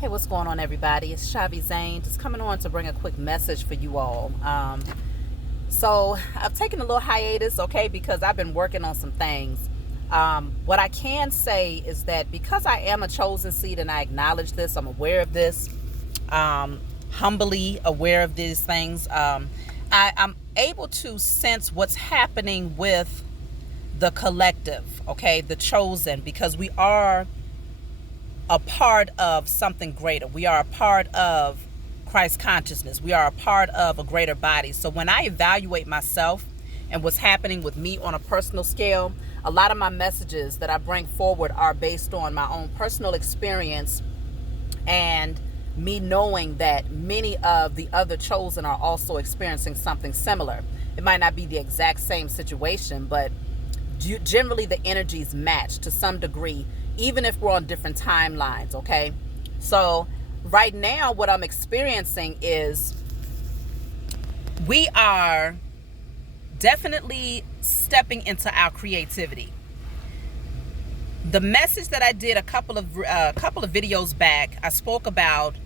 Hey, what's going on, everybody? It's Shavi Zane, just coming on to bring a quick message for you all. So I've taken a little hiatus, okay, because I've been working on some things. What I can say is that because I am a chosen seed and I acknowledge this, I'm aware of this, humbly aware of these things. I'm able to sense what's happening with the collective, okay, the chosen, because we are a part of something greater. We are a part of Christ consciousness. We are a part of a greater body. So when I evaluate myself and what's happening with me on a personal scale, a lot of my messages that I bring forward are based on my own personal experience and me knowing that many of the other chosen are also experiencing something similar. It might not be the exact same situation, but generally the energies match to some degree, even if we're on different timelines, okay? So right now what I'm experiencing is we are definitely stepping into our creativity. The message that I did a couple of videos back, I spoke about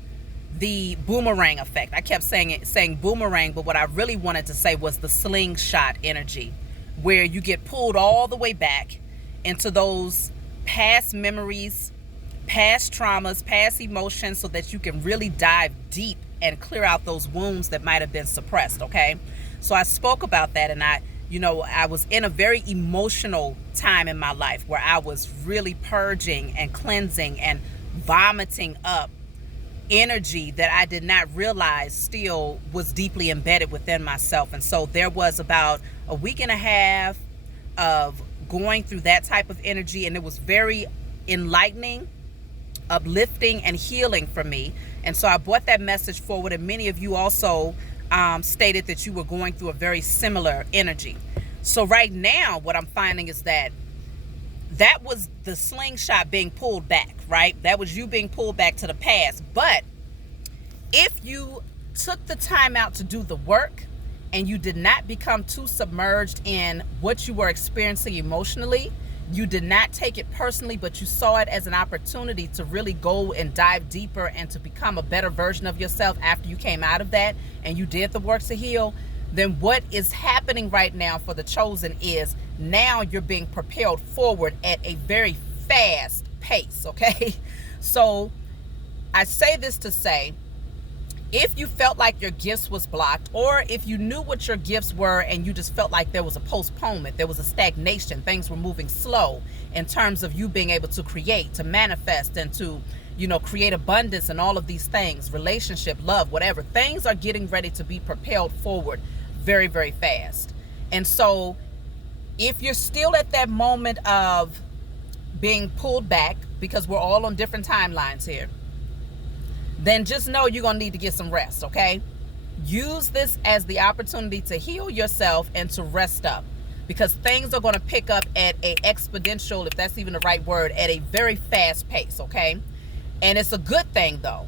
the boomerang effect. I kept saying boomerang, but what I really wanted to say was the slingshot energy, where you get pulled all the way back into those past memories, past traumas, past emotions, so that you can really dive deep and clear out those wounds that might have been suppressed, okay? So I spoke about that, and I was in a very emotional time in my life where I was really purging and cleansing and vomiting up energy that I did not realize still was deeply embedded within myself. And so there was about a week and a half of going through that type of energy, and it was very enlightening, uplifting, and healing for me. And so I brought that message forward, and many of you also stated that you were going through a very similar energy. So right now what I'm finding is that was the slingshot being pulled back, right? That was you being pulled back to the past. But if you took the time out to do the work and you did not become too submerged in what you were experiencing emotionally, you did not take it personally, but you saw it as an opportunity to really go and dive deeper and to become a better version of yourself after you came out of that and you did the work to heal, then what is happening right now for the chosen is now you're being propelled forward at a very fast pace, okay? So I say this to say, if you felt like your gifts was blocked, or if you knew what your gifts were and you just felt like there was a postponement, there was a stagnation, things were moving slow in terms of you being able to create, to manifest, and to, create abundance and all of these things, relationship, love, whatever, things are getting ready to be propelled forward very, very fast. And so if you're still at that moment of being pulled back, because we're all on different timelines here, then just know you're going to need to get some rest, okay? Use this as the opportunity to heal yourself and to rest up, because things are going to pick up at a exponential, if that's even the right word, at a very fast pace, okay? And it's a good thing, though.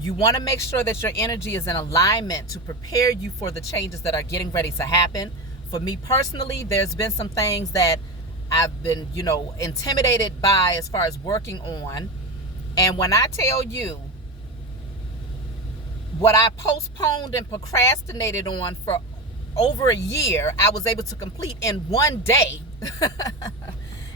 You want to make sure that your energy is in alignment to prepare you for the changes that are getting ready to happen. For me personally, there's been some things that I've been, intimidated by as far as working on. And when I tell you, what I postponed and procrastinated on for over a year, I was able to complete in one day.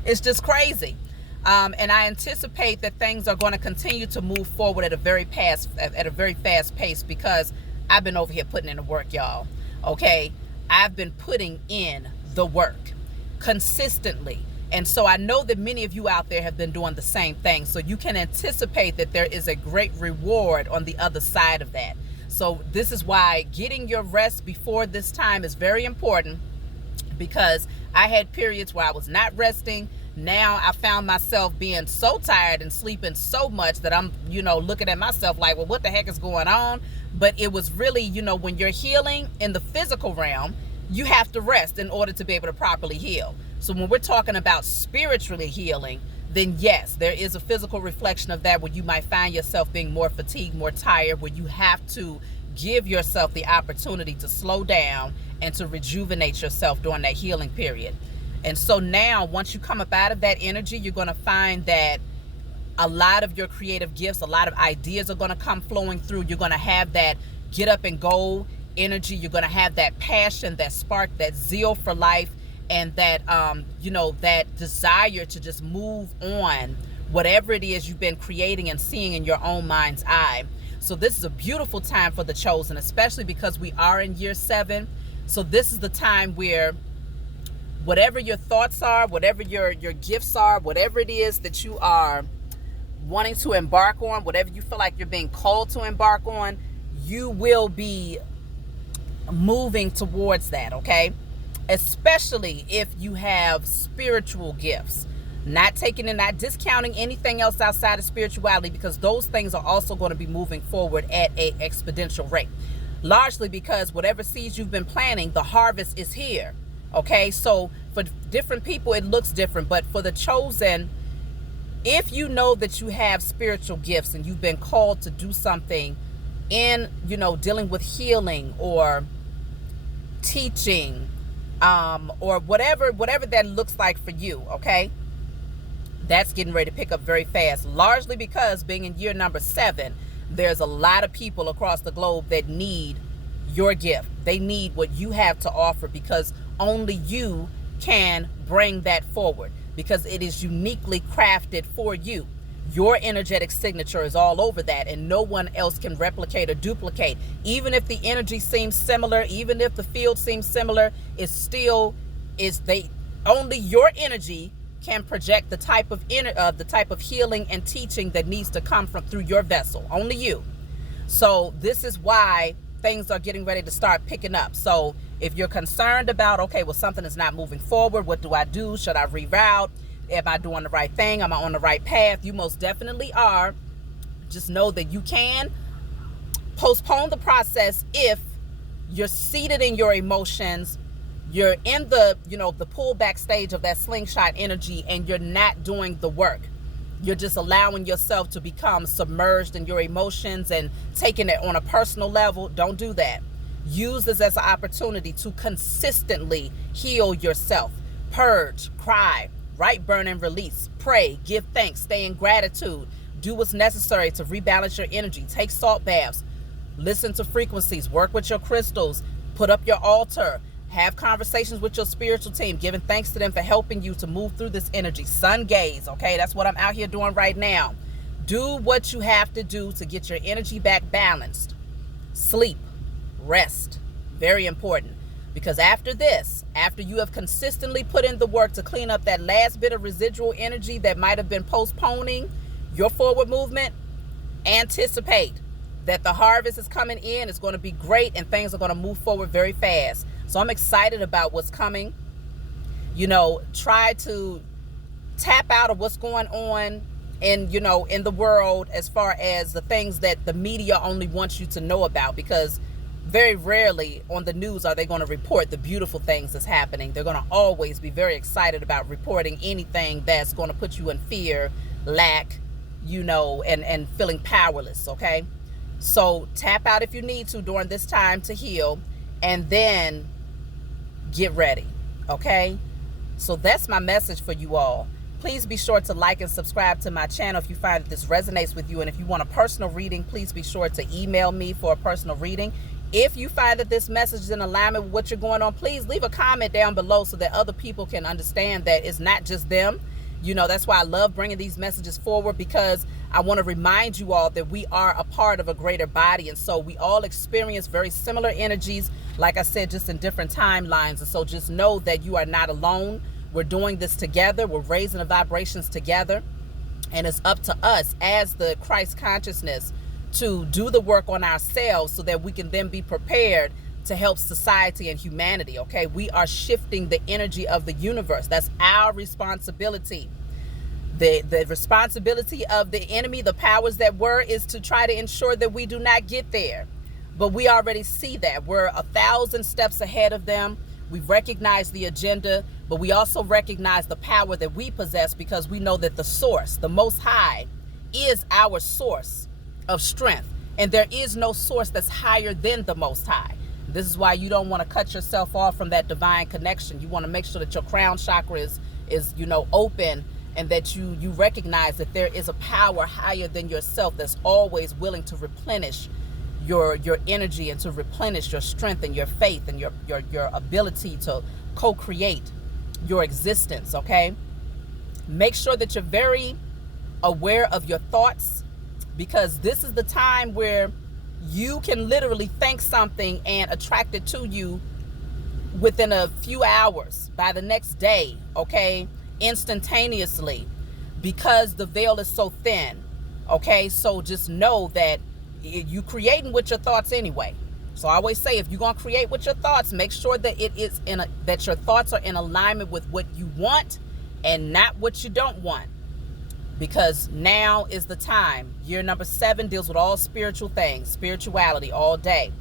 It's just crazy. And I anticipate that things are going to continue to move forward at a very fast pace, because I've been over here putting in the work, y'all. Okay? I've been putting in the work consistently. And so I know that many of you out there have been doing the same thing. So you can anticipate that there is a great reward on the other side of that. So this is why getting your rest before this time is very important, because I had periods where I was not resting. Now I found myself being so tired and sleeping so much that I'm, looking at myself like, well, what the heck is going on? But it was really, when you're healing in the physical realm, you have to rest in order to be able to properly heal. So when we're talking about spiritually healing, then yes, there is a physical reflection of that, where you might find yourself being more fatigued, more tired, where you have to give yourself the opportunity to slow down and to rejuvenate yourself during that healing period. And so now, once you come up out of that energy, you're going to find that A lot of your creative gifts, a lot of ideas are going to come flowing through. You're going to have that get up and go energy. You're going to have that passion, that spark, that zeal for life, and that that desire to just move on whatever it is you've been creating and seeing in your own mind's eye. So this is a beautiful time for the chosen, especially because we are in year 7. So this is the time where whatever your thoughts are, whatever your gifts are, whatever it is that you are wanting to embark on, whatever you feel like you're being called to embark on, you will be moving towards that, okay? Especially if you have spiritual gifts. Not discounting anything else outside of spirituality, because those things are also going to be moving forward at an exponential rate. Largely because whatever seeds you've been planting, the harvest is here, okay? So for different people, it looks different, but for the chosen, if you know that you have spiritual gifts and you've been called to do something in, dealing with healing or teaching, or whatever that looks like for you, okay? That's getting ready to pick up very fast, largely because being in year number 7, there's a lot of people across the globe that need your gift. They need what you have to offer, because only you can bring that forward, because it is uniquely crafted for you. Your energetic signature is all over that, and no one else can replicate or duplicate. Even if the energy seems similar, even if the field seems similar, only your energy can project the type of healing and teaching that needs to come through your vessel. Only you. So this is why things are getting ready to start picking up. So if you're concerned about, okay, well, something is not moving forward, what do I do? Should I reroute? Am I doing the right thing? Am I on the right path? You most definitely are. Just know that you can postpone the process if you're seated in your emotions, you're in the pullback stage of that slingshot energy, and you're not doing the work. You're just allowing yourself to become submerged in your emotions and taking it on a personal level. Don't do that. Use this as an opportunity to consistently heal yourself. Purge, cry, write, burn, and release. Pray, give thanks, stay in gratitude. Do what's necessary to rebalance your energy. Take salt baths. Listen to frequencies. Work with your crystals. Put up your altar. Have conversations with your spiritual team, giving thanks to them for helping you to move through this energy. Sun gaze, okay? That's what I'm out here doing right now. Do what you have to do to get your energy back balanced. Sleep, rest, very important. Because after this, after you have consistently put in the work to clean up that last bit of residual energy that might have been postponing your forward movement, anticipate that the harvest is coming in. It's going to be great, and things are going to move forward very fast. So I'm excited about what's coming. Try to tap out of what's going on in the world, as far as the things that the media only wants you to know about, because very rarely on the news are they going to report the beautiful things that's happening. They're going to always be very excited about reporting anything that's going to put you in fear, lack, and feeling powerless, okay? So tap out if you need to during this time to heal, and then get ready, okay? So that's my message for you all. Please be sure to like and subscribe to my channel if you find that this resonates with you. And if you want a personal reading, please be sure to email me for a personal reading. If you find that this message is in alignment with what you're going on, please leave a comment down below so that other people can understand that it's not just them. That's why I love bringing these messages forward, because I want to remind you all that we are a part of a greater body. And so we all experience very similar energies, like I said, just in different timelines. And so just know that you are not alone. We're doing this together. We're raising the vibrations together. And it's up to us as the Christ consciousness to do the work on ourselves so that we can then be prepared to help society and humanity, okay? We are shifting the energy of the universe. That's our responsibility. The responsibility of the enemy, the powers that were, is to try to ensure that we do not get there. But we already see that. We're 1,000 steps ahead of them. We recognize the agenda, but we also recognize the power that we possess, because we know that the source, the Most High, is our source of strength. And there is no source that's higher than the Most High. This is why you don't want to cut yourself off from that divine connection. You want to make sure that your crown chakra is open and that you recognize that there is a power higher than yourself that's always willing to replenish your energy and to replenish your strength and your faith and your ability to co-create your existence. Okay, make sure that you're very aware of your thoughts, because this is the time where you can literally think something and attract it to you within a few hours, by the next day, okay, instantaneously, because the veil is so thin. Okay, so just know that you creating with your thoughts anyway. So I always say, if you're gonna create with your thoughts, make sure that it is that your thoughts are in alignment with what you want and not what you don't want, because now is the time. Year number 7 deals with all spiritual things, spirituality all day.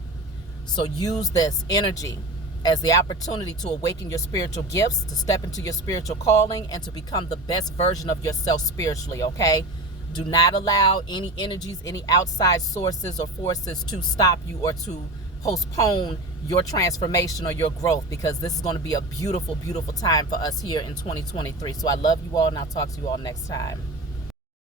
So use this energy as the opportunity to awaken your spiritual gifts, to step into your spiritual calling, and to become the best version of yourself spiritually. Okay, do not allow any energies, any outside sources or forces to stop you or to postpone your transformation or your growth, because this is going to be a beautiful, beautiful time for us here in 2023. So I love you all, and I'll talk to you all next time.